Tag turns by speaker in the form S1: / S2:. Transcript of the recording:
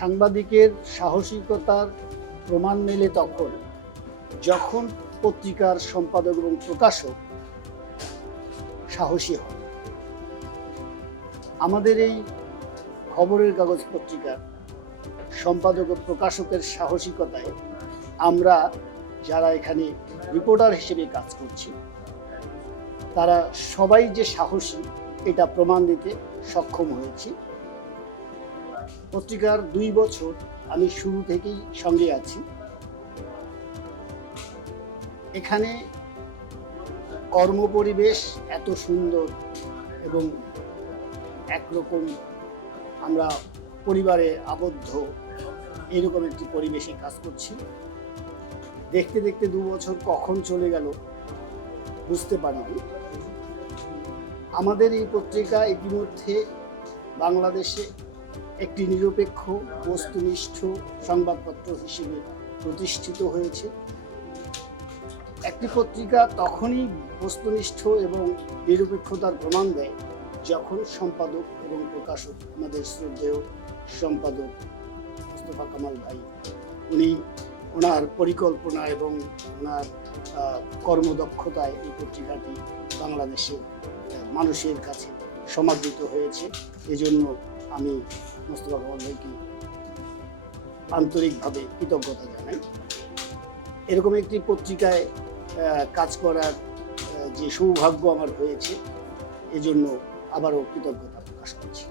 S1: সাংবাদিকের সাহসিকতার প্রমাণ মেলে তখন, যখন পত্রিকার সম্পাদক এবং প্রকাশক সাহসী হন। আমাদের এই খবরের কাগজ পত্রিকার সম্পাদক ও প্রকাশকের সাহসিকতায় আমরা যারা এখানে রিপোর্টার হিসেবে কাজ করছি, তারা সবাই যে সাহসী, এটা প্রমাণ দিতে সক্ষম হয়েছি। পত্রিকার দুই বছর আমি শুরু থেকেই সঙ্গে আছি। এখানে কর্মপরিবেশ এত সুন্দর এবং একরকম আমরা পরিবারে আবদ্ধ, এরকম একটি পরিবেশে কাজ করছি। দেখতে দেখতে দু বছর কখন চলে গেল বুঝতে পারিনি। আমাদের এই পত্রিকা ইতিমধ্যে বাংলাদেশে একটি নিরপেক্ষ, বস্তুনিষ্ঠ সংবাদপত্র হিসেবে প্রতিষ্ঠিত হয়েছে। একটি পত্রিকা তখনই বস্তুনিষ্ঠ এবং নিরপেক্ষতার প্রমাণ দেয় যখন সম্পাদক এবং প্রকাশক আমাদের শ্রদ্ধেয় সম্পাদক মুস্তফা কামাল ভাই, উনি ওনার পরিকল্পনা এবং ওনার কর্মদক্ষতায় এই পত্রিকাটি বাংলাদেশের মানুষের কাছে সমাদৃত হয়েছে। এজন্য আমি মোস্তফা কামাল ভাইকে আন্তরিকভাবে কৃতজ্ঞতা জানাই। এরকম একটি পত্রিকায় কাজ করার যে সৌভাগ্য আমার হয়েছে, এজন্য আবারও কৃতজ্ঞতা প্রকাশ করছি।